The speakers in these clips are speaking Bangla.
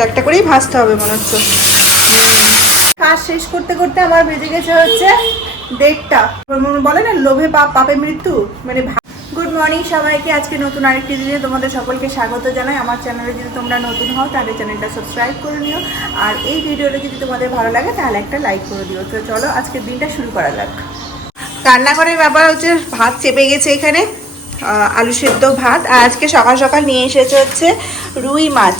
একটা একটা করেই ভাজতে হবে, মনে হচ্ছে। কাজ শেষ করতে করতে আমার বেজে গেছে হচ্ছে দেড়টা। বলে না, লোভে পাপ, পাপে মৃত্যু? মানে গুড মর্নিং সবাইকে, আজকে নতুন আরেকটি দিনে তোমাদের সকলকে স্বাগত জানাই। আমার চ্যানেলে যদি তোমরা নতুন হও, তাহলে চ্যানেলটা সাবস্ক্রাইব করে নিও। আর এই ভিডিওটা যদি তোমাদের ভালো লাগে, তাহলে একটা লাইক করে দিও। তো চলো, আজকের দিনটা শুরু করা যাক। রান্নাঘরের ব্যাপার হচ্ছে, ভাত চেপে গেছে এখানে আলু সেদ্ধ ভাত। আর আজকে সকাল সকাল নিয়ে এসেছে হচ্ছে রুই মাছ।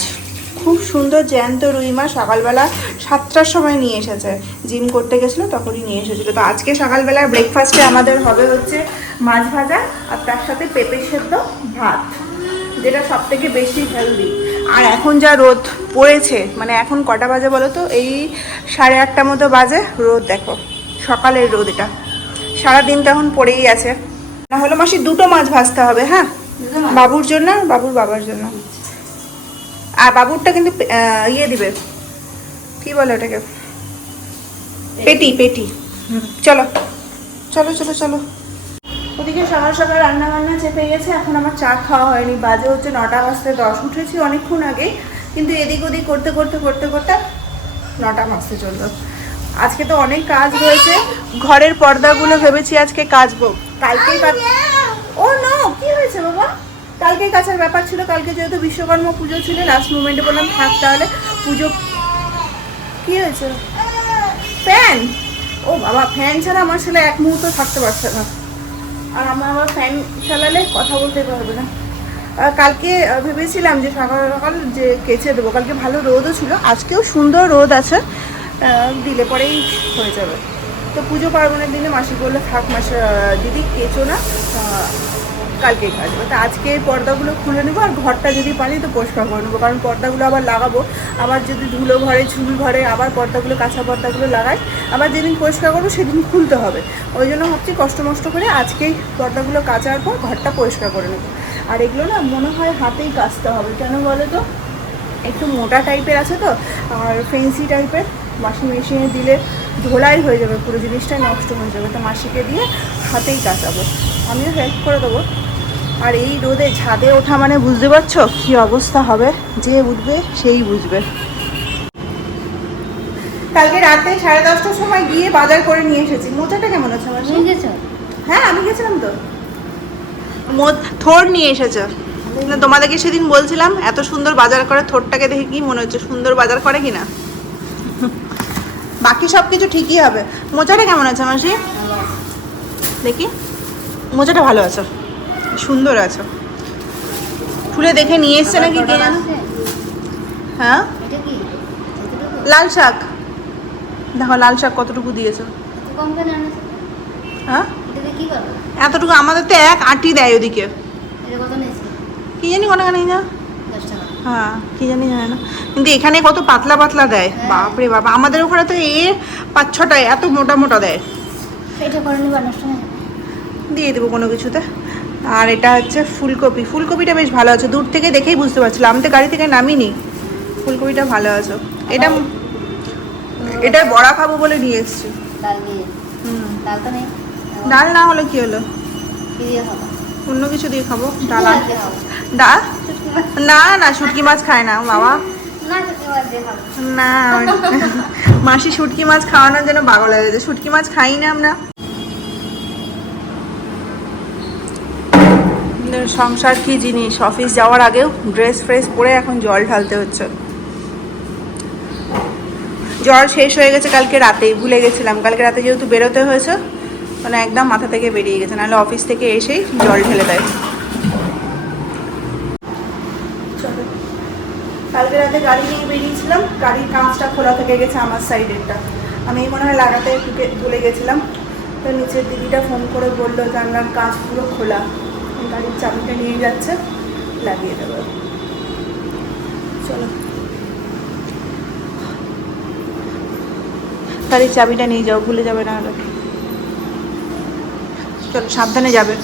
খুব সুন্দর জ্যান্ত রুই মাছ সকালবেলা সাতটার সময় নিয়ে এসেছে। জিম করতে গেছিল তখনই নিয়ে এসেছিল। তো আজকে সকালবেলার ব্রেকফাস্টে আমাদের হবে হচ্ছে মাছ ভাজা আর তার সাথে পেঁপে সেদ্ধ ভাত যেটা সব থেকে বেশি হেলদি আর এখন যা রোদ পড়েছে মানে এখন কটা বাজে বলো তো? এই সাড়ে আটটা মতো বাজে রোদ দেখো। সকালের রোদ এটা। সারাদিন তো এখন পড়েই আছে। না হলো মাসি দুটো মাছ ভাজতে হবে হ্যাঁ? বাবুর জন্য আর বাবুর বাবার জন্য? আর বাবুরটা কিন্তু ইয়ে দিবে। কি বলে ওটাকে? পেটি পেটি। চলো চলো চলো চলো। ওদিকে সকাল সকাল রান্না বান্না চেপে গেছে, এখন আমার চা খাওয়া হয়নি। বাজে হচ্ছে নটা বাজতে দশ, উঠেছি অনেকক্ষণ আগে, কিন্তু এদিক ওদিক করতে করতে করতে করতে নটা বাজতে চলল। আজকে তো অনেক কাজ রয়েছে। ঘরের পর্দাগুলো ভেবেছি আজকে কাচবো। কালকেই ও নো কি হয়েছে বাবা? কালকে কাছার ব্যাপার ছিল, কালকে যেহেতু বিশ্বকর্মা পুজো ছিল লাস্ট মোমেন্টে বললাম, থাক তাহলে, পুজো কি হয়েছে? ফ্যান? ও বাবা, ফ্যান ছাড়া আমার ছেলে এক মুহূর্ত থাকতে পারছে না। আর আমার আবার ফ্যান চালালে কথা বলতে পারবে না। কালকে ভেবেছিলাম যে সকাল সকাল যে কেচে দেবো। কালকে ভালো রোদও ছিল, আজকেও সুন্দর রোদ আছে। দিলে পরেই হয়ে যাবে। তো পুজো পার্বণের দিনে মাসি বলল, থাক মাসি দিদি, কেচো না। কালকেই কাচবো তা আজকে এই পর্দাগুলো খুলে নেব আর ঘরটা যদি পারি তো পরিষ্কার করে নেব, কারণ পর্দাগুলো আবার লাগাবো। আবার যদি ধুলো ঘরে ঝুল ঘরে, আবার পর্দাগুলো, কাঁচা পর্দাগুলো লাগাই, আবার যেদিন পরিষ্কার করব সেদিন খুলতে হবে। ওই জন্য ভাবছি কষ্ট মষ্ট করে আজকেই পর্দাগুলো কাচার পর ঘরটা পরিষ্কার করে নেব। আর এগুলো না মনে হয় হাতেই কাচতে হবে, কেন বলো তো? একটু মোটা টাইপের আছে তো, আর ফেন্সি টাইপের। ওয়াশিং মেশিনে দিলে ধোলাই হয়ে যাবে, পুরো জিনিসটা নষ্ট হয়ে যাবে। তো মাসিকে দিয়ে হাতেই কাচাবো। আমিও হেল্প করে দেবো। আর এই রোদে ছাদে ওঠা মানে বুঝতে পারছ? কি অবস্থা হবে? যে উঠবে সেই বুঝবে। কালকে রাতে সাড়ে দশটার সময় গিয়ে বাজার করে নিয়ে এসেছি। মোচাটা কেমন আছে আমার হ্যাঁ আমি গেছিলাম তো। থোর নিয়ে এসেছে। তোমাদেরকে সেদিন বলছিলাম এত সুন্দর বাজার করে থোরটাকে দেখে কি মনে হচ্ছে সুন্দর বাজার করে কিনা? বাকি সব কিছু ঠিকই হবে। মোচাটা কেমন আছে মাসি? দেখি। মোচাটা ভালো আছে। সুন্দর আছে। খুলে দেখে নিয়ে এসছে নাকি কে জানো হ্যাঁ? লাল শাক। দেখো লাল শাক কতটুকু দিয়েছে? হ্যাঁ? এতটুকু আমাদের তো এক আটি দেয় ওদিকে। কি জানি কোনো নেই না? হ্যাঁ কি জানি জানি না। কিন্তু এখানে কত পাতলা পাতলা দেয়। বাপরে বাবা আমাদের ওখানে তো এ পাঁচ ছটায় এত মোটা মোটা দেয়। দিয়ে দেবো কোনো কিছুতে। আর এটা হচ্ছে ফুলকপি। ফুলকপিটা বেশ ভালো আছে। দূর থেকে দেখেই বুঝতে পারছিলাম। আমি তো গাড়ি থেকে নামিনি। ফুলকপিটা ভালো আছে। এটা এটা বড়া খাব বলে নিয়ে এসছি। ডাল না হলে কি হলো? অন্য কিছু দিয়ে খাব? ডাল ডাল? না না শুটকি মাছ খায় না বাবা। না মাসি শুটকি মাছ খাওয়ানোর জন্য পাগল হয়ে গেছে। শুটকি মাছ খাই না আমরা। সংসার কি জিনিস? অফিস যাওয়ার আগেও ড্রেস ফ্রেস পরে এখন জল ঢালতে হচ্ছে। জল শেষ হয়ে গেছে কালকে রাতেই, ভুলে গেছিলাম। কালকে রাতে যেহেতু বেরোতে হয়েছে মানে একদম মাথা থেকে বেরিয়ে গেছে। নাহলে অফিস থেকে এসেই জল ঢেলে দেয়। কালকে রাতে গাড়ি নিয়ে বেরিয়েছিলাম। গাড়ির কাঁচটা খোলা থেকে গেছে আমার সাইডেরটা আমি মনে হয় লাগাতে ভুলে গেছিলাম। তো নিচের দিদিটা ফোন করে বলল জানলার কাঁচ পুরো খোলা। গাড়ির চাবিটা নিয়ে যাচ্ছে, লাগিয়ে দেবো। চলো। গাড়ির চাবিটা নিয়ে যাও, ভুলে যাবে না চলো, সাবধানে যাবে।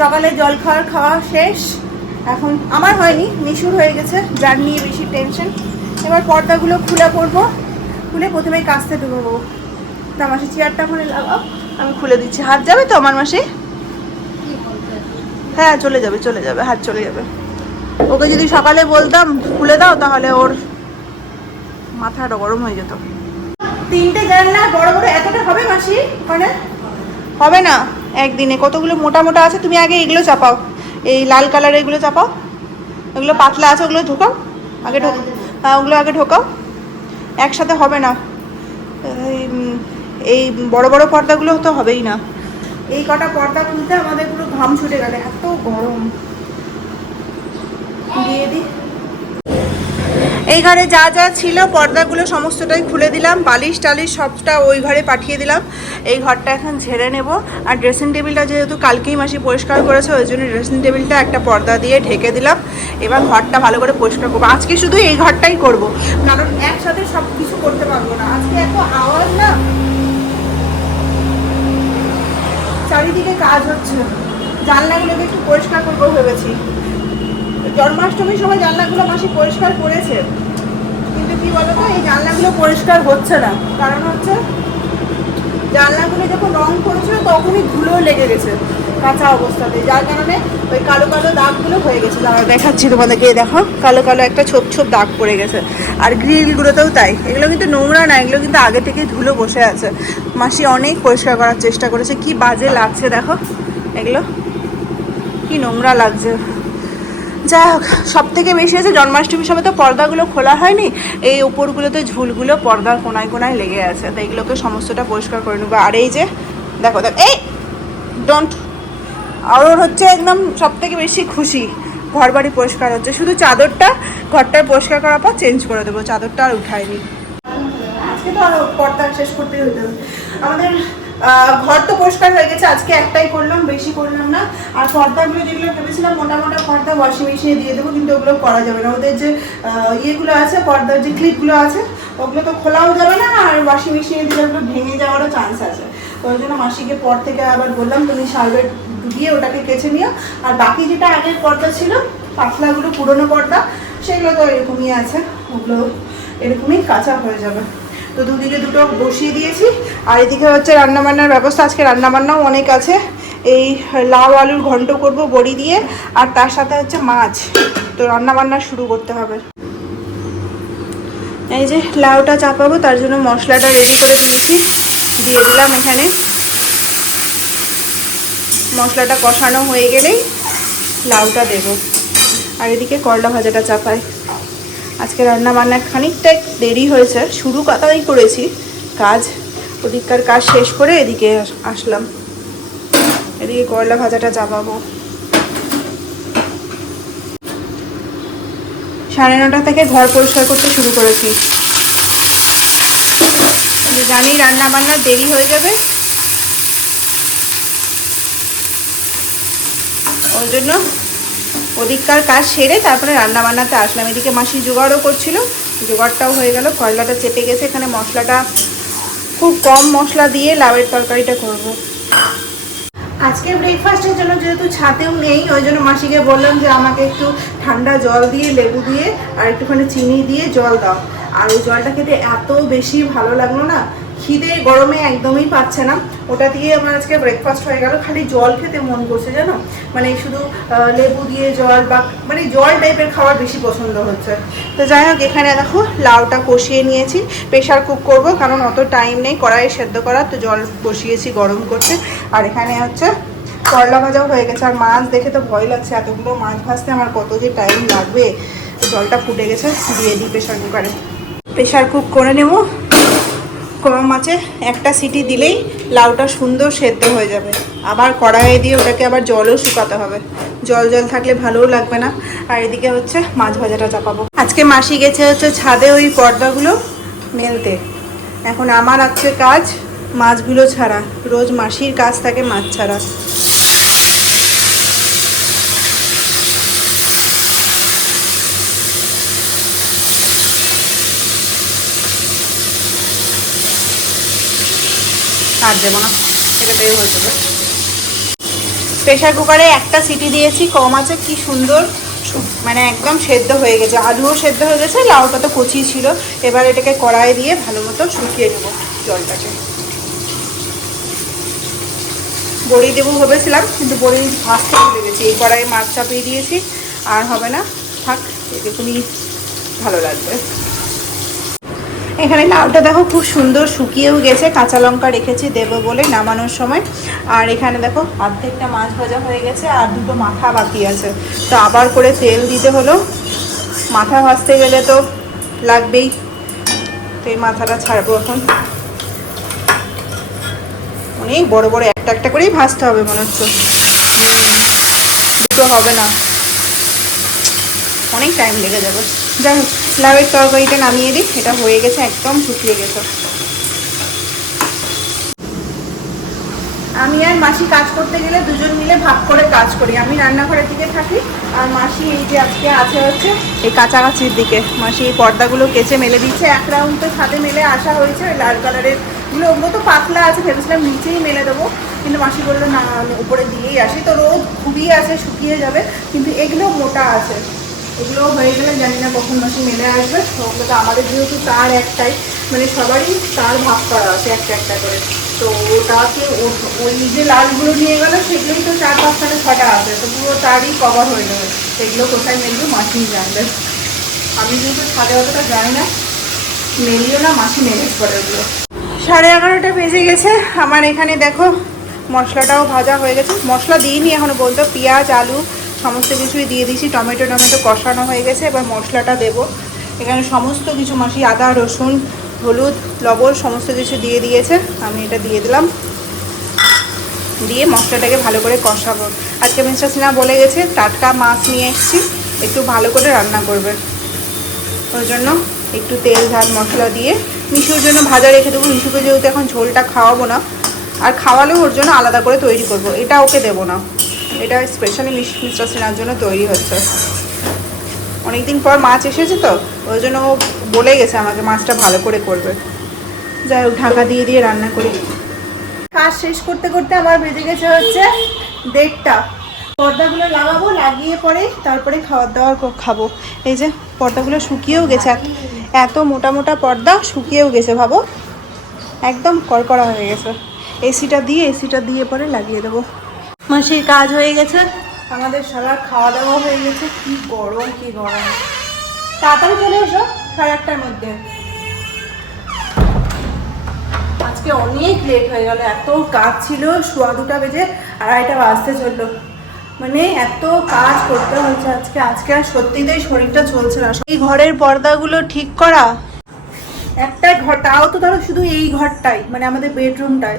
সকালে জল খাওয়ার খাওয়া শেষ। এখন আমার হয়নি মিশুর হয়ে গেছে। যার নিয়ে বেশি টেনশন এবার পর্দাগুলো খুলে পড়ব খুলে প্রথমে কাচতে ঢুকবো তা মাসি চেয়ারটা খুলে লাগাও। আমি খুলে দিচ্ছি। হাত যাবে তো আমার মাসি? হ্যাঁ চলে যাবে চলে যাবে হাত চলে যাবে। ওকে যদি সকালে বলতাম খুলে দাও তাহলে ওর মাথাটা গরম হয়ে যেত। তিনটে জানলা বড় বড় এতটা হবে মাসি ওখানে? হবে না একদিনে। কতগুলো মোটা মোটা আছে তুমি আগে এগুলো চাপাও। এই লাল কালারের এগুলো চাপাও। ওগুলো পাতলা আছে ওগুলো ঢোকাও। আগে ঢোক হ্যাঁ ওগুলো আগে ঢোকাও। একসাথে হবে না। এই, এই বড় বড় পর্দাগুলো তো হবেই না। এই কটা পর্দা খুলতে আমাদের পুরো ঘাম ছুটে গেলে, এত গরম। দিয়ে দিই এই ঘরে যা যা ছিল, পর্দাগুলো সমস্তটাই খুলে দিলাম, বালিশ টালিশ সবটা ওই ঘরে পাঠিয়ে দিলাম। এই ঘরটা এখন ঝেড়ে নেব, আর ড্রেসিং টেবিলটা যেহেতু কালকেই মাসি পরিষ্কার করেছে, ওই জন্য ড্রেসিং টেবিলটা একটা পর্দা দিয়ে ঢেকে দিলাম। এবার ঘরটা ভালো করে পরিষ্কার করব। আজকে শুধু এই ঘরটাই করব, কারণ একসাথে সব কিছু করতে পারব না। আজকে এত আওয়াজ না চারিদিকে কাজ হচ্ছে। জানলাগুলোকে একটু পরিষ্কার করব ভেবেছি। জন্মাষ্টমীর সময় জানলাগুলো মাসি পরিষ্কার করেছে। কিন্তু কি বলো তো এই জানলাগুলো পরিষ্কার হচ্ছে না। কারণ হচ্ছে, জানলাগুলো যখন রং করেছিল তখনই ধুলো লেগে গেছে। কাঁচা অবস্থাতে যার কারণে ওই কালো কালো দাগগুলো হয়ে গেছে দাঁড়া দেখাচ্ছি তোমাদেরকে, এই দেখো, কালো কালো একটা ছোপ ছোপ দাগ পড়ে গেছে। আর গ্রিলগুলোতেও তাই। এগুলো কিন্তু নোংরা না, এগুলো কিন্তু আগে থেকে ধুলো বসে আছে। মাসি অনেক পরিষ্কার করার চেষ্টা করেছে। কি বাজে লাগছে, দেখো। এগুলো কি নোংরা লাগছে। যাই হোক সব থেকে বেশি আছে জন্মাষ্টমীর সময় তো পর্দাগুলো খোলা হয়নি। এই ওপরগুলোতে ঝুলগুলো পর্দার কোনায় কোনায় লেগে আছে। তো এগুলোকে সমস্তটা পরিষ্কার করে নেব। আর এই যে, দেখো দেখো, এই ডোন্ট আর ওর হচ্ছে একদম সব থেকে বেশি খুশি ঘর বাড়ি পরিষ্কার হচ্ছে। শুধু চাদরটা ঘরটা পরিষ্কার করার পর চেঞ্জ করে দেবো, চাদরটা আর উঠায়নি। আজকে তো আরও পর্দা শেষ করতে হতে আমাদের ঘর তো পরিষ্কার হয়ে গেছে, আজকে একটাই করলাম, বেশি করলাম না। আর পর্দাগুলো যেগুলো ভেবেছিলাম মোটা মোটা পর্দা ওয়াশিং মেশিনে দিয়ে দেবো, কিন্তু ওগুলো করা যাবে না। ওদের যে ইয়েগুলো আছে, পর্দার যে ক্লিপগুলো আছে, ওগুলো তো খোলাও যাবে না, আর ওয়াশিং মেশিনে দিলে ওগুলো ভেঙে যাওয়ারও চান্স আছে। ওই জন্য মাসিকে পর থেকে আবার বললাম, তুমি সার্ভেট দিয়ে ওটাকে কেচে নিও। আর বাকি যেটা আগের পর্দা ছিল, পাতলাগুলো, পুরনো পর্দা, সেগুলো তো এরকমই আছে। ওগুলো এরকমই কাঁচা হয়ে যাবে। তো দুদিকে দুটো বসিয়ে দিয়েছি। আর এদিকে হচ্ছে রান্নাবান্নার ব্যবস্থা। আজকে রান্নাবান্নাও অনেক আছে। এই লাউ আলুর ঘন্ট করব বড়ি দিয়ে। আর তার সাথে হচ্ছে মাছ। তো রান্নাবান্না শুরু করতে হবে। এই যে লাউটা চাপাবো, তার জন্য মশলাটা রেডি করে দিয়েছি। দিয়ে দিলাম এখানে। মশলাটা কষানো হয়ে গেলেই লাউটা দেব। আর এদিকে করলা ভাজাটা চাপাই। আজকে রান্না বান্না খানিকটা দেরি হয়েছে, শুরু কথাই করেছি, কাজ, ওদিককার কাজ শেষ করে এদিকে আসলাম। এদিকে করলা ভাজাটা চাপাবো। সাড়ে নটা থেকে ঘর পরিষ্কার করতে শুরু করেছি। জানি রান্না বান্নার দেরি হয়ে যাবে ওই জন্য। ওদিককার কাজ সেরে তারপরে রান্না বান্নাতে আসলাম। এদিকে মাসি জোগাড়ও করছিল। জোগাড়টাও হয়ে গেল। কয়লাটা চেপে গেছে। এখানে মশলাটা খুব কম মশলা দিয়ে লাউয়ের তরকারিটা করব। আজকে ব্রেকফাস্টের জন্য যেহেতু ছাতেও নেই, ওই জন্য মাসিকে বললাম যে আমাকে একটু ঠান্ডা জল দিয়ে, লেবু দিয়ে আর একটুখানি চিনি দিয়ে জল দাও। আর ওই জলটা খেতে এত বেশি ভালো লাগল না খিদে গরমে একদমই পাচ্ছে না। ওটা দিয়ে আমার আজকে ব্রেকফাস্ট হয়ে গেল। খালি জল খেতে মন করছে, জানো? মানে শুধু লেবু দিয়ে জল বা মানে জল টাইপের খাবার বেশি পছন্দ হচ্ছে। তো যাই হোক, এখানে দেখো, লাউটা কষিয়ে নিয়েছি। প্রেশার কুক করব, কারণ অত টাইম নেই কড়াইয়ে সেদ্ধ করার, তো জল বসিয়েছি গরম করতে। আর এখানে হচ্ছে, করলা ভাজাও হয়ে গেছে। আর মাছ দেখে তো ভয় লাগছে, এতগুলো মাছ ভাজতে আমার কত যে টাইম লাগবে। জলটা ফুটে গেছে, দিয়ে দিই প্রেশার কুকারে প্রেশার কুক করে নেব। কম আছে, একটা সিটি দিলেই লাউটা সুন্দর সেদ্ধ হয়ে যাবে। আবার কড়াইয়ে দিয়ে ওটাকে আবার জলও শুকাতে হবে। জল জল থাকলে ভালোও লাগবে না। আর এদিকে হচ্ছে মাছ ভাজাটা চাপাবো। আজকে মাসি গেছে হচ্ছে ছাদে ওই পর্দাগুলো মেলতে। এখন আমার আজকে কাজ মাছগুলো ছাড়া। রোজ মাসির কাজ থাকে মাছ ছাড়া। আর দেবো না এটাতেই হয়ে যাবে। প্রেশার কুকারে একটা সিটি দিয়েছি, কম আছে, কি সুন্দর মানে একদম সেদ্ধ হয়ে গেছে। আলুও সেদ্ধ হয়ে গেছে, লাউটা তো কচি ছিল। এবার এটাকে কড়াই দিয়ে ভালো মতো শুকিয়ে নেব জলটাকে। বড়ি দেবো ভেবেছিলাম, কিন্তু বড়ি ভাজতে ভুলে গেছি। এই কড়াইয়ে মাছ চাপিয়ে দিয়েছি, আর হবে না। থাক, এটুকুনি ভালো লাগবে। এখানে লাউটা দেখো খুব সুন্দর শুকিয়েও গেছে, কাঁচা লঙ্কা রেখেছি, দেবো বলে নামানোর সময়। আর এখানে দেখো অর্ধেকটা মাছ ভাজা হয়ে গেছে আর দুটো মাথা বাকি আছে। তো আবার করে তেল দিতে হলো। মাথা ভাজতে গেলে তো লাগবেই। তো এই মাথাটা ছাড়বো এখন। অনেক বড় বড় একটা একটা করেই ভাজতে হবে মনে হচ্ছে। দুটো হবে না। অনেক টাইম লেগে যাবে। যাই হোক। লাউয়ের তরকারিটা নামিয়ে দিই এটা হয়ে গেছে, একদম শুকিয়ে গেছে। আমি আর মাসি কাজ করতে গেলে দুজন মিলে ভাগ করে কাজ করি। আমি রান্নাঘরের দিকে থাকি, আর মাসি এই যে আজকে আছে হচ্ছে এই কাছাকাছির দিকে। মাসি এই পর্দাগুলো কেচে মেলে দিচ্ছে। এক রাউন্ড তো ছাদে মেলে আসা হয়েছে, ওই লাল কালারেরগুলো ওগুলো তো পাতলা আছে, ভেবেছিলাম নিচেই মেলে দেবো। কিন্তু মাসি বলল, না উপরে দিয়েই আসি। তো রোদ খুবই আছে, শুকিয়ে যাবে, কিন্তু এগুলো মোটা আছে। এগুলো হয়ে গেলে জানি না কখন মাসি মেলে আসবে। ওগুলো তো আমাদের যেহেতু তার একটাই মানে সবারই তার ভাগ করা আছে একটা একটা করে। তো ওটাকে ওই যে লালগুলো নিয়ে গেলো, সেগুলোই তো চার পাঁচখানে ছটা আছে, তো পুরো তারই কভার হয়ে যাবে। সেগুলো কোথায় মেলবে, মাসি জানবে। আমি যেহেতু ছাদে অতটা জানি না, মেলিও না, মাসি ম্যানেজ করে ওগুলো সাড়ে এগারোটা বেজে গেছে, আমার এখানে দেখো মশলাটাও ভাজা হয়ে গেছে। মশলা দিইনি এখনও বলতো, পেঁয়াজ, আলু সমস্ত কিছুই দিয়ে দিয়েছি। টমেটো টমেটো কষানো হয়ে গেছে, এবার মশলাটা দেব। এখানে সমস্ত কিছু মাসি আদা, রসুন, হলুদ, লবণ সমস্ত কিছু দিয়ে দিয়েছে। আমি এটা দিয়ে দিলাম। দিয়ে মশলাটাকে ভালো করে কষাবো। আজকে মিস্টার সিনহা বলে গেছে, টাটকা মাছ নিয়ে এসেছি, একটু ভালো করে রান্না করবে। ওই জন্য একটু তেল, ঝাল, মশলা দিয়ে মিশুর জন্য ভাজা রেখে দেবো। মিশুকে যেহেতু এখন ঝোলটা খাওয়াবো না, আর খাওয়ালেও ওর জন্য আলাদা করে তৈরি করব। এটা ওকে দেবো না। এটা স্পেশালি মিস্টার সিনহার জন্য তৈরি হচ্ছে। অনেকদিন পর মাছ এসেছে তো, ওই জন্য ও বলে গেছে আমাকে মাছটা ভালো করে করবে। যাই হোক, ঢাকা দিয়ে দিয়ে রান্না করি। কাজ শেষ করতে করতে আমার বেজে গেছে হচ্ছে দেড়টা। পর্দাগুলো লাগাবো, লাগিয়ে পরে তারপরে খাবার দাবার খাব। এই যে, পর্দাগুলো শুকিয়েও গেছে। এত মোটা মোটা পর্দা শুকিয়েও গেছে, ভাবো। একদম কড়কড়া হয়ে গেছে। এসিটা দিয়ে এসিটা দিয়ে পরে লাগিয়ে দেবো। মাসির কাজ হয়ে গেছে? আমাদের সারা খাওয়া দাওয়া হয়ে গেছে। কি গরম কি গরম। তাড়াতাড়ি চলে এসো, সাড়ে আটটার মধ্যে। আজকে অনেক লেট হয়ে গেল, এত কাজ ছিল, সোয়া দুটা বেজে আড়াইটা বাজতে চলল। মানে এত কাজ করতে হয়েছে আজকে। আজকে আর সত্যিতেই শরীরটা চলছে না। এই ঘরের পর্দাগুলো ঠিক করা? একটা ঘর, তাও তো ধরো শুধু এই ঘরটাই মানে আমাদের বেডরুমটাই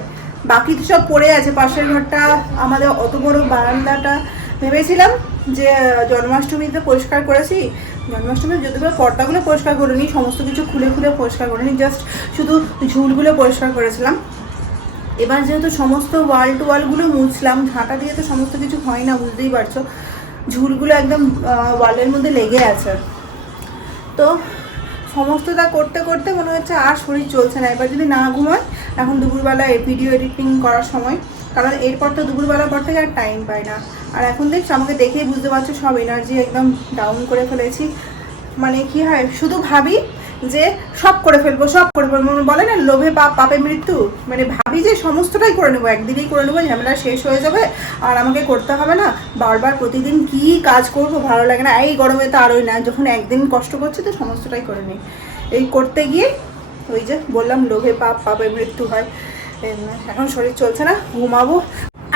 বাকি তো সব পড়ে আছে, পাশের ঘরটা, আমাদের অত বড় বারান্দাটা। ভেবেছিলাম যে জন্মাষ্টমীতে পরিষ্কার করেছি। জন্মাষ্টমীতে যদিও পর্দাগুলো পরিষ্কার করিনি সমস্ত কিছু খুলে খুলে পরিষ্কার করিনি জাস্ট শুধু ঝুলগুলো পরিষ্কার করেছিলাম। এবার যেহেতু সমস্ত ওয়াল টু ওয়ালগুলো মুছলাম, ঝাঁটা দিয়ে তো সমস্ত কিছু হয় না, বুঝতেই পারছ। ঝুলগুলো একদম ওয়ালের মধ্যে লেগে আছে। তো সমস্তটা করতে করতে মনে হচ্ছে আর শরীর চলছে না। এবার যদি না ঘুমায় এখন দুপুরবেলা ভিডিও এডিটিং করার সময়, কারণ এরপর তো দুপুরবেলা পর থেকে আর টাইম পাই না। আর এখন দেখছ, আমাকে দেখেই বুঝতে পারছ সব এনার্জি একদম ডাউন করে ফেলেছি। মানে কি হয়, শুধু ভাবি যে সব করে ফেলব, সব করে ফেলব। বলে না, লোভে পাপ, পাপে মৃত্যু? মানে ভাবি যে সমস্তটাই করে নেব, একদিনেই করে নেব, ঝামেলা শেষ হয়ে যাবে, আর আমাকে করতে হবে না। বারবার প্রতিদিন কি কাজ করব ভালো লাগে না, এই গরমে তো আরোই না, যখন একদিন কষ্ট করছে তো সমস্তটাই করে নিই। এই করতে গিয়ে ওই যে বললাম, লোভে পাপ, পাপে মৃত্যু হয়। এখন শরীর চলছে না, ঘুমাবো।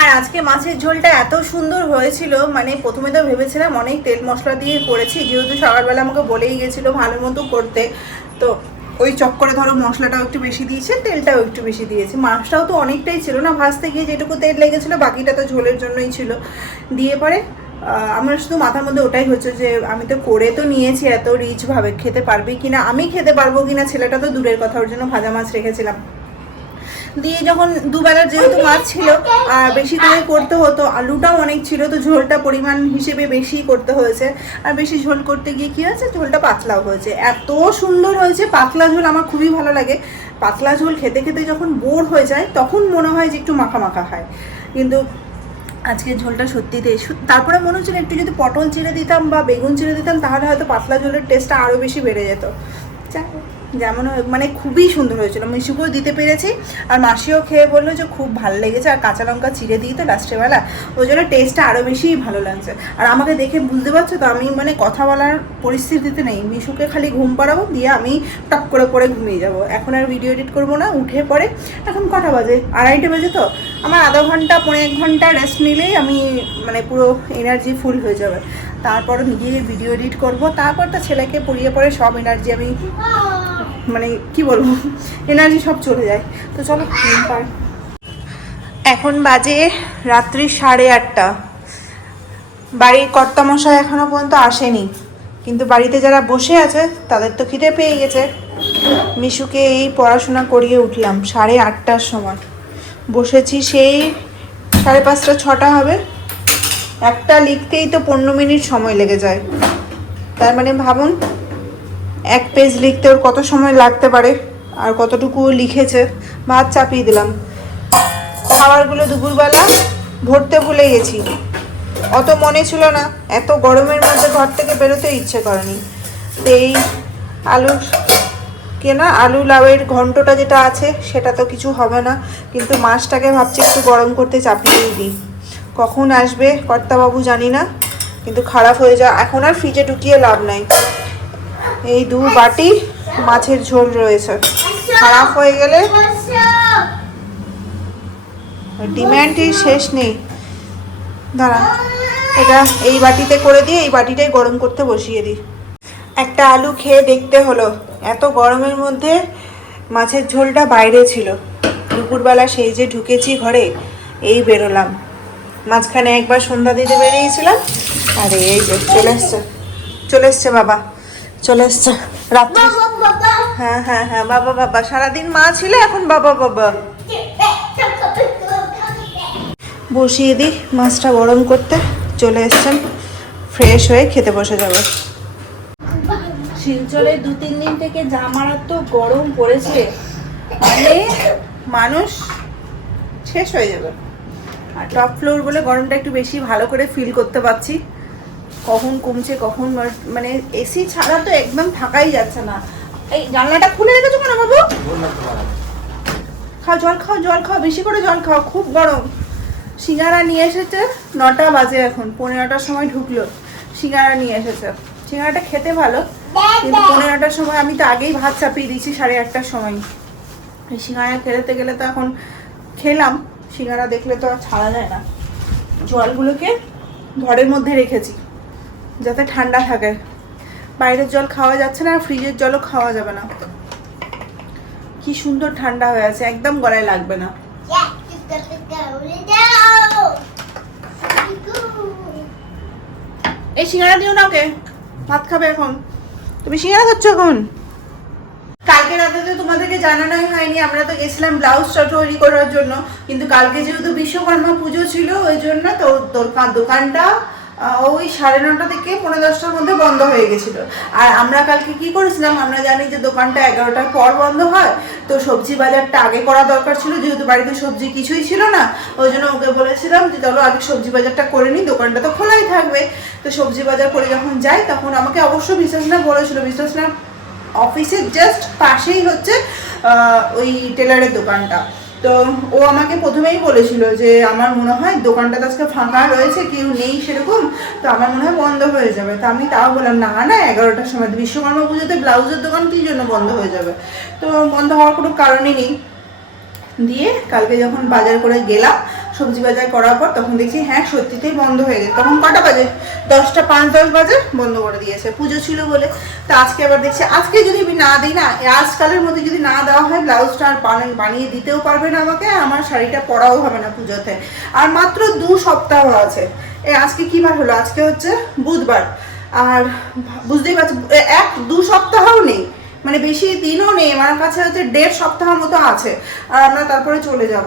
আর আজকে মাছের ঝোলটা এত সুন্দর হয়েছিল মানে প্রথমে তো ভেবেছিলাম অনেক তেল মশলা দিয়ে করেছি, যেহেতু সকালবেলা আমাকে বলেই গেছিল ভালো মতো করতে। তো ওই চক্করে ধরো মশলাটাও একটু বেশি দিয়েছে, তেলটাও একটু বেশি দিয়েছে। মাছটাও তো অনেকটাই ছিল না, ভাজতে গিয়ে যেটুকু তেল লেগেছিলো বাকিটা তো ঝোলের জন্যই ছিল। দিয়ে পরে আমার শুধু মাথার মধ্যে ওটাই হচ্ছে যে আমি তো করে তো নিয়েছি, এত রিচভাবে খেতে পারবি কিনা, আমি খেতে পারব কিনা ছেলেটা তো দূরের কথা, ওর জন্য ভাজা মাছ রেখেছিলাম। দিয়ে যখন দুবেলা যেহেতু মাছ ছিল, আর বেশি করে করতে হতো, আলুটাও অনেক ছিল, তো ঝোলটা পরিমাণ হিসেবে বেশি করতে হয়েছে। আর বেশি ঝোল করতে গিয়ে কী হয়েছে? ঝোলটা পাতলাও হয়েছে। এত সুন্দর হয়েছে, পাতলা ঝোল আমার খুবই ভালো লাগে। পাতলা ঝোল খেতে খেতে যখন বোর হয়ে যায়, তখন মনে হয় যে একটু মাখা মাখা হয়। কিন্তু আজকে ঝোলটা সত্যিতে তারপরে মনে হচ্ছিল একটু যদি পটল চিড়ে দিতাম বা বেগুন চিড়ে দিতাম, তাহলে হয়তো পাতলা ঝোলের টেস্টটা আরও বেশি বেড়ে যেত। যাই যেমন মানে খুবই সুন্দর হয়েছিল। মিশুকেও দিতে পেরেছি। আর মাসিও খেয়ে বলল যে খুব ভালো লেগেছে, আর কাঁচা লঙ্কা চিড়ে দিই তো লাস্টেবেলা ওই জন্য টেস্টটা আরও বেশিই ভালো লাগছে। আর আমাকে দেখে বুঝতে পারছ তো, আমি মানে কথা বলার পরিস্থিতিতে নেই। মিশুকে খালি ঘুম পাড়াবো, দিয়ে আমি টপ করে পরে ঘুমিয়ে যাব। এখন আর ভিডিও এডিট করব না, উঠে পরে এখন কটা বাজে? আড়াইটে বাজে তো। আমার আধা ঘণ্টা পনেরো এক ঘণ্টা রেস্ট নিলেই আমি মানে পুরো এনার্জি ফুল হয়ে যাবে। তারপর নিজে ভিডিও এডিট করব। তারপর তো ছেলেকে পড়িয়ে পরে সব এনার্জি আমি মানে কি বলব এনার্জি সব চলে যায়। তো চলো এখন বাজে রাত্রি সাড়ে আটটা। বাড়ির কর্তামশাই এখনও পর্যন্ত আসেনি। কিন্তু বাড়িতে যারা বসে আছে, তাদের তো খিদে পেয়ে গেছে। মিশুকে এই পড়াশোনা করিয়ে উঠলাম সাড়ে আটটার সময়। বসেছি সেই সাড়ে পাঁচটা, ছটা হবে। একটা লিখতেই তো পনেরো মিনিট সময় লেগে যায়। তার মানে ভাবুন এক পেজ লিখতে ওর কত সময় লাগতে পারে? আর কতটুকু লিখেছে? ভাত চাপিয়ে দিলাম। খাবারগুলো দুপুরবেলা ভরতে ভুলে গেছি। অত মনে ছিল না, এত গরমের মধ্যে ঘর থেকে বেরোতে ইচ্ছে করেনি। তো এই আলুর কেনা, আলু লাউয়ের ঘন্টটা যেটা আছে, সেটা তো কিছু হবে না। কিন্তু মাছটাকে ভাবছি একটু গরম করতে চাপিয়েই দিই। কখন আসবে কর্তাবাবু জানি না, কিন্তু খারাপ হয়ে যা এখন আর ফ্রিজে ঢুকিয়ে লাভ নাই। এই দু বাটি মাছের ঝোল রয়েছে। খারাপ হয়ে গেলে ডিম্যান্ডই শেষ নেই। দাঁড়া, এটা এই বাটিতে করে দিয়ে এই বাটিটাই গরম করতে বসিয়ে দিই। একটা আলু খেয়ে দেখতে হলো, এত গরমের মধ্যে মাছের ঝোলটা বাইরে ছিল। দুপুরবেলা সেই যে ঢুকেছি ঘরে, এই বেরোলাম। মাঝখানে একবার সন্ধ্যা দিতে বেরিয়েছিলাম, আরে এই যে চলে এসছে চলে এসছে বাবা। চলে এসছে। রাত্রি। হ্যাঁ হ্যাঁ হ্যাঁ বাবা বাবা। সারাদিন মা ছিল এখন বাবা বাবা। বসিয়ে দিই মাছটা গরম করতে। চলে এসছেন ফ্রেশ হয়ে খেতে বসে যাবে। শিলচরে দু তিন দিন থেকে যা মারাত্মক গরম পড়েছে। মানে মানুষ শেষ হয়ে যাবে। আর টপ ফ্লোর বলে গরমটা একটু বেশি ভালো করে ফিল করতে পারছি। কখন কমছে কখন মানে এসি ছাড়া তো একদম থাকাই যাচ্ছে না। এই জানলাটা খুলে রেখেছো কেন বাবু? খাও জল খাও জল খাও বেশি করে জল খাও খুব গরম। সিঙ্গারা নিয়ে এসেছে নটা বাজে এখন পনেরোটার সময় ঢুকলো। সিঙ্গারা নিয়ে এসেছে। সিঙ্গারাটা খেতে ভালো কিন্তু পনেরোটার সময় আমি তো আগেই ভাত চাপিয়ে দিয়েছি সাড়ে আটটার সময়। এই সিঙ্গারা খেতে গেলে তো এখন খেলাম সিঙ্গারা দেখলে তো আর ছাড়া যায় না। জলগুলোকে ঘরের মধ্যে রেখেছি। যাতে ঠান্ডা থাকে। বাইরের জল খাওয়া যাচ্ছে না আর ফ্রিজের জলও খাওয়া যাবে না। কি সুন্দর ঠান্ডা হয়ে আছে, একদম গলায় লাগবে না। এই সিঙ্গারা দিও না ওকে, ভাত খাবে এখন। তুমি সিঙ্গারা খাচ্ছ এখন? কালকে রাতে তো তোমাদেরকে জানানোই হয়নি, আমরা তো গেছিলাম ব্লাউজটা তৈরি করার জন্য, কিন্তু কালকে যেহেতু বিশ্বকর্মা পুজো ছিল, ওই জন্য তো দোকান দোকানটা ওই সাড়ে নটা থেকে পনেরো দশটার মধ্যে বন্ধ হয়ে গেছিল। আর আমরা কালকে কি করেছিলাম, আমরা জানি যে দোকানটা এগারোটার পর বন্ধ হয়, তো সবজি বাজারটা আগে করা দরকার ছিল, যেহেতু বাড়িতে সবজি কিছুই ছিল না, ওই জন্য ওকে বলেছিলাম যে চলো আগে সবজি বাজারটা করে নিই, দোকানটা তো খোলাই থাকবে। তো সবজি বাজার করে যখন যাই, তখন আমাকে অবশ্য বিশ্বাস না বলেছিল, বিশ্বাস না, অফিসের জাস্ট পাশেই হচ্ছে ওই টেলারের দোকানটা। তো ও আমাকে প্রথমেই বলেছিল যে আমার মনে হয় দোকানটা তো আজকে ফাঁকা রয়েছে, কেউ নেই সেরকম, তো আমার মনে হয় বন্ধ হয়ে যাবে। তো আমি তাও বললাম, না না, এগারোটার সময়, বিশ্বকর্মা পুজোতে ব্লাউজের দোকান কী জন্য বন্ধ হয়ে যাবে? তো বন্ধ হওয়ার কোনো কারণই নেই। দিয়ে কালকে যখন বাজার করে গেলাম সবজি বাজার করার পর তখন দেখছি হ্যাঁ সত্যিতেই বন্ধ হয়ে গেছে। তখন কটা বাজে? দশটা পাঁচ দশ বাজে, বন্ধ করে দিয়েছে। পুজো ছিল বলে। তো আজকে আবার দেখছি, আজকে যদি আমি না দিই না আজকালের মধ্যে যদি না দেওয়া হয়, ব্লাউজটা আর বানিয়ে দিতেও পারবে না আমাকে আমার শাড়িটা পরাও হবে না পুজোতে। আর মাত্র দু সপ্তাহ আছে। এই আজকে কি বার হলো? আজকে হচ্ছে বুধবার। আর বুঝতেই পারছি এক দু সপ্তাহও নেই। মানে বেশি দিনও নেই। আমার কাছে হচ্ছে দেড় সপ্তাহ মতো আছে। আর আমরা তারপরে চলে যাব।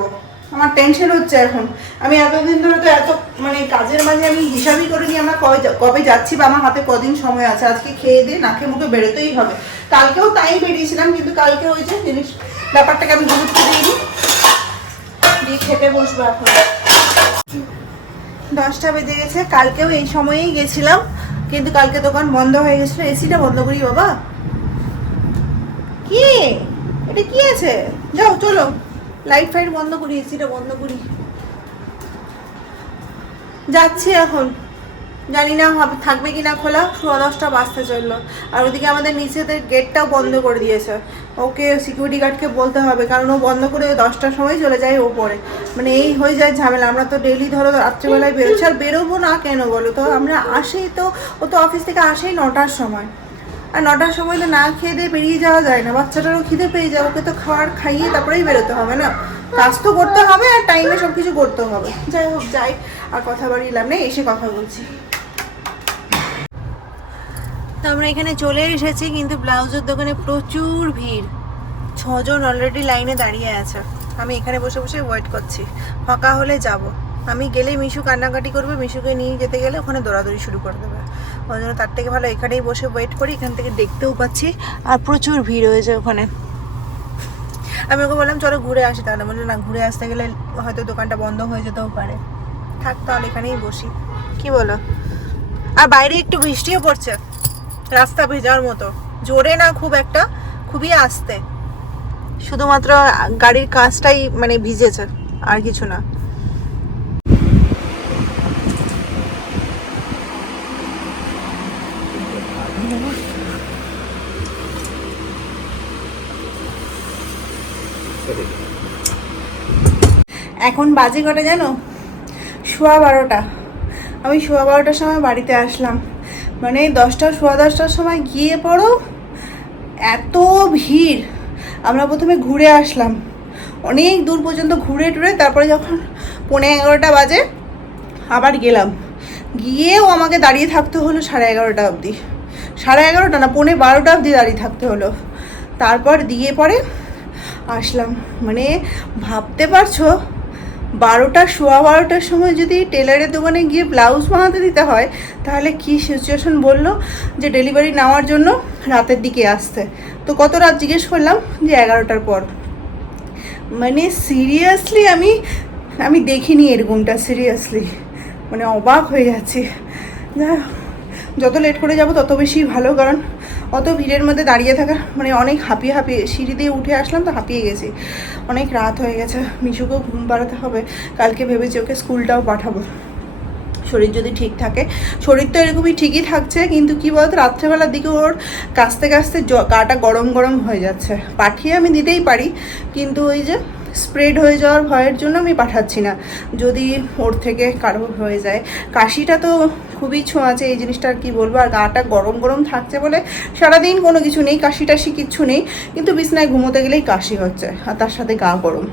আমার টেনশন হচ্ছে এখন। আমি এতদিন ধরে তো এত মানে কাজের মাঝে আমি হিসাবই করে করিনি আমরা কবে কবে যাচ্ছি বা আমার হাতে কদিন সময় আছে। আজকে খেয়ে দিয়ে নাকে মুখে বেরোতেই হবে। কালকেও তাই বেরিয়েছিলাম, কিন্তু কালকে ওই যে জিনিস, ব্যাপারটাকে আমি গুরুত্ব দিইনি। দিয়ে খেতে বসবো এখন। দশটা বেজে গেছে, কালকেও এই সময়েই গেছিলাম, কিন্তু কালকে দোকান বন্ধ হয়ে গেছিল, এসিটা বন্ধ করি বাবা। কি? এটা কি আছে? যাও, চলো। লাইট ফাইট বন্ধ করি এসিটা বন্ধ করি। যাচ্ছি এখন। জানি না হবে, থাকবে কি না খোলা, সোয়া দশটা বাজতে চলল। আর ওদিকে আমাদের নিচেদের গেটটাও বন্ধ করে দিয়েছে। ওকে সিকিউরিটি গার্ডকে বলতে হবে, কারণ ও বন্ধ করে দশটার সময় চলে যায় ওপরে। মানে এই হয়ে যায় ঝামেলা। আমরা তো ডেলি ধরো রাত্রেবেলায় বেরোচ্ছি। আর বেরোবো না কেন বলো তো? আমরা আসেই তো, ও তো অফিস থেকে আসেই নটার সময়। আর নটার সময় তো না খেয়ে দিয়ে বেরিয়ে যাওয়া যায় না। বাচ্চাটারও খিদে পেয়ে যায়, ওকে তো খাওয়ার খাইয়ে তারপরেই বেরোতে হবে না। কাজ তো করতে হবে আর টাইমে সব কিছু করতে হবে। যাই হোক, যাই, আর কথা বাড়িলাম না এসে কথা বলছি। তো আমরা এখানে চলে এসেছি, কিন্তু ব্লাউজের দোকানে প্রচুর ভিড়। ছজন অলরেডি লাইনে দাঁড়িয়ে আছে। আমি এখানে বসে বসে ওয়েট করছি। ফাঁকা হলে যাব। আমি গেলেই মিশু কান্নাকাটি করবে, মিশুকে নিয়ে যেতে গেলে ওখানে দৌড়াদৌড়ি শুরু করে দেবে। ওই জন্য তার থেকে ভালো, এখানেই বসে ওয়েট করি, এখান থেকে দেখতেও পাচ্ছি। আর প্রচুর ভিড় হয়েছে ওখানে। আমি ওকে বললাম, চলো ঘুরে আসি। তাহলে বলল, না, ঘুরে আসতে গেলে হয়তো দোকানটা বন্ধ হয়ে যেতেও পারে। থাক তাহলে, এখানেই বসি। কি বলো? আর বাইরে একটু বৃষ্টিও পড়ছে। রাস্তা ভেজার মতো। জোরে না খুব একটা, খুবই আস্তে। শুধুমাত্র গাড়ির কাজটাই মানে ভিজেছে, আর কিছু না। এখন বাজে কটা জানো? সোয়া বারোটা। আমি সোয়া বারোটার সময় বাড়িতে আসলাম। মানে দশটা, সোয়া দশটার সময় গিয়ে পড়ো, এত ভিড়। আমরা প্রথমে ঘুরে আসলাম। অনেক দূর পর্যন্ত ঘুরে টুরে তারপরে যখন পনেরো এগারোটা বাজে, আবার গেলাম। গিয়েও আমাকে দাঁড়িয়ে থাকতে হলো সাড়ে এগারোটা অবধি। সাড়ে এগারোটা না, পৌনে বারোটা অবধি দাঁড়িয়ে থাকতে হলো। তারপর দিয়ে পরে আসলাম। মানে ভাবতে পারছ বারোটা সোয়া বারোটার সময় যদি টেলারের দোকানে গিয়ে ব্লাউজ বানাতে দিতে হয়, তাহলে কি সিচুয়েশন বলল? যে ডেলিভারি নেওয়ার জন্য রাতের দিকে আসতে তো কত রাত জিজ্ঞেস করলাম যে এগারোটার পর। মানে সিরিয়াসলি আমি আমি দেখিনি এরকমটা সিরিয়াসলি মানে অবাক হয়ে যাচ্ছি। যত লেট করে যাব তত বেশি ভালো, কারণ অত ভিড়ের মধ্যে দাঁড়িয়ে থাকা মানে অনেক হাঁপিয়ে হাঁপিয়ে সিঁড়ি দিয়ে উঠে আসলাম তো হাঁপিয়ে গেছি। অনেক রাত হয়ে গেছে, মিশুকেও ঘুম পাড়াতে হবে, কালকে ভেবেছি ওকে স্কুলটাও পাঠাবো। শরীর যদি ঠিক থাকে, শরীর তো এরকমই ঠিকই থাকছে, কিন্তু কি বলতো, রাত্রেবেলার দিকে ওর কাস্তে কাস্তে জ- গাটা গরম গরম হয়ে যাচ্ছে। পাঠিয়ে আমি দিতেই পারি, কিন্তু ওই যে স্প্রেড হয়ে যাওয়ার ভয়ের জন্য আমি পাঠাচ্ছি না। যদি ওর থেকে কারও হয়ে যায়, কাশিটা তো খুবই ছোঁয়াছে এই জিনিসটা আর কি বলব, আর গাটা গরম গরম থাকছে বলে সারাদিন কোনো কিছু নেই কাশি টাশি কিচ্ছু নেই, কিন্তু বিছনায় ঘুমোতে গেলেই কাশি হচ্ছে, আর তার সাথে গা গরম।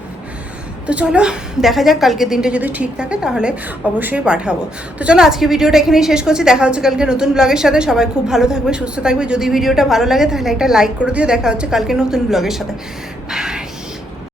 তো চলো, দেখা যাক, কালকের দিনটা যদি ঠিক থাকে তাহলে অবশ্যই পাঠাবো। তো চলো, আজকে ভিডিওটা এখানেই শেষ করছি, দেখা হচ্ছে কালকে নতুন ব্লগের সাথে, সবাই খুব ভালো থাকবে, সুস্থ থাকবে, যদি ভিডিওটা ভালো লাগে তাহলে একটা লাইক করে দিও, দেখা হচ্ছে কালকে নতুন ব্লগের সাথে।